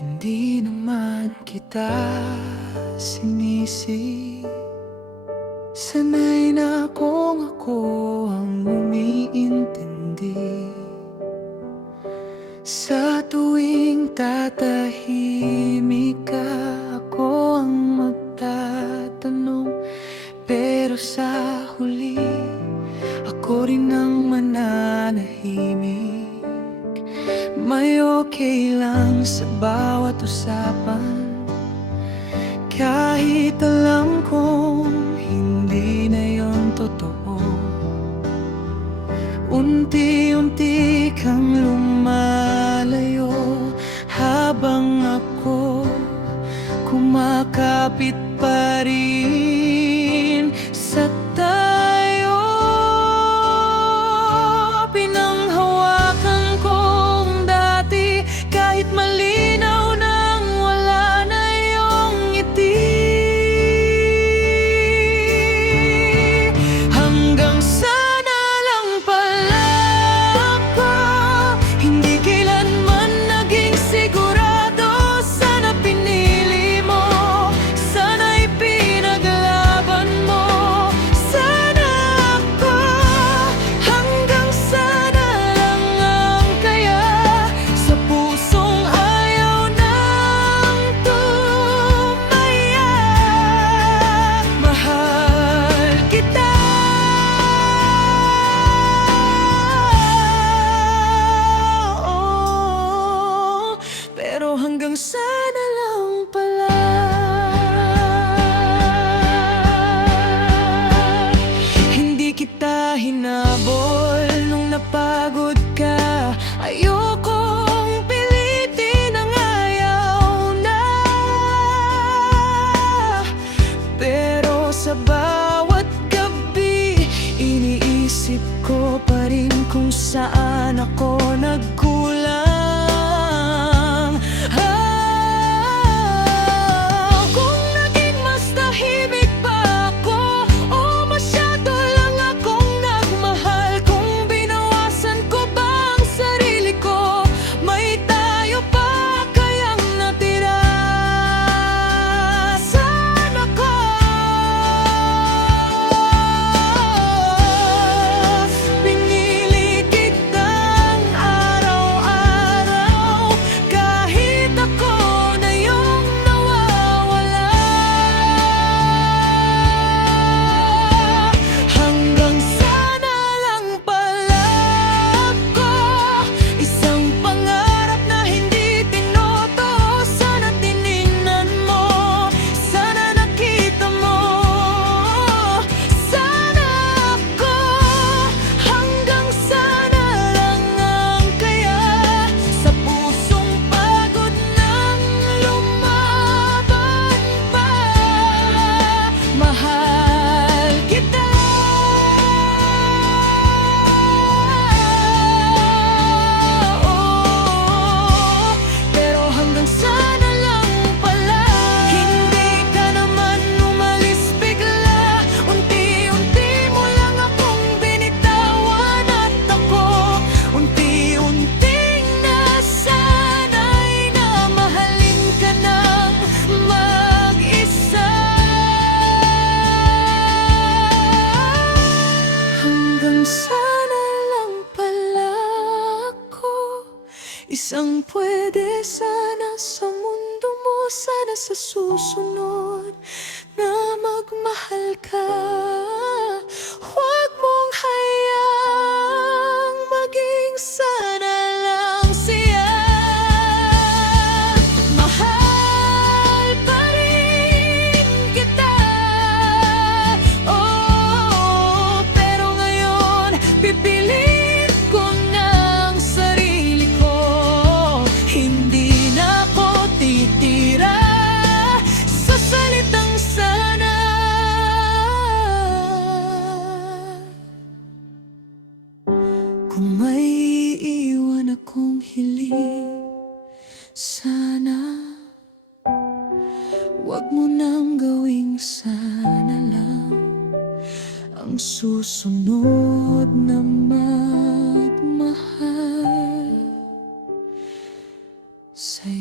Hindi naman kita sinisi. Sanay na akong ako ang umiintindi. Sa tuwing tatahimik ka, ako ang magtatanong. Pero sa huli, ako rin ang mananahimik. May okay lang sa bawat usapan, kahit alam kong hindi na yon totoo. Unti-unti kang lumalayo, habang ako kumakapit pa rin sa tayo. Pinanghawakan kong dati, kahit malinaw nang wala na iyong ngiti. Hanggang sana lang pala ako hindi kailanman naging sigurado. Sana pinili mo, sana ipinaglaban mo. Sana ako, hanggang sana lang ang kaya sa pusong ayaw nang tumaya. Mahal kita, oh, pero hanggang sana lang pala. Hindi kita hinabol nung napagod ka. Ayokong pilitin ang ayaw na. Pero sa bawat gabi, iniisip ko pa rin kung saan ako nagkulang. Kung naging mas tahimik pa ako, o masyado lang akong nagmahal. Kung binawasan ko ba ang sarili ko, may tayo pa kayang natira. Sana ko pinili kitang araw-araw, kahit ako na yung nawawala. Hanggang sana lang pala ako isang pangarap na hindi tinoto. Sana tiningnan mo, sana nakita mo. Sana ako, hanggang sana lang ang kaya sa pusong pagod nang lumaban pa. Mahal kita, oh, pero hanggang sana lang pala. Hindi ka naman umalis bigla, unti-unti mo lang akong binitawan. At ako, unti-unting nasanay na mahalin ka ng mag-isa. Hanggang sana lang pala ako isang pwede sana sa mundo mo. Sana sa susunod na magmahal ka, huwag mong hayaang maging sana lang siya. Mahal pa rin kita, oh, pero ngayon pipilit ko ng sarili ko. Hindi na ako titira sa salitang sana. Kung may iiwan akong hiling, sana wag mo nang gawing sana lang ang susunod na magmahal sa'yo.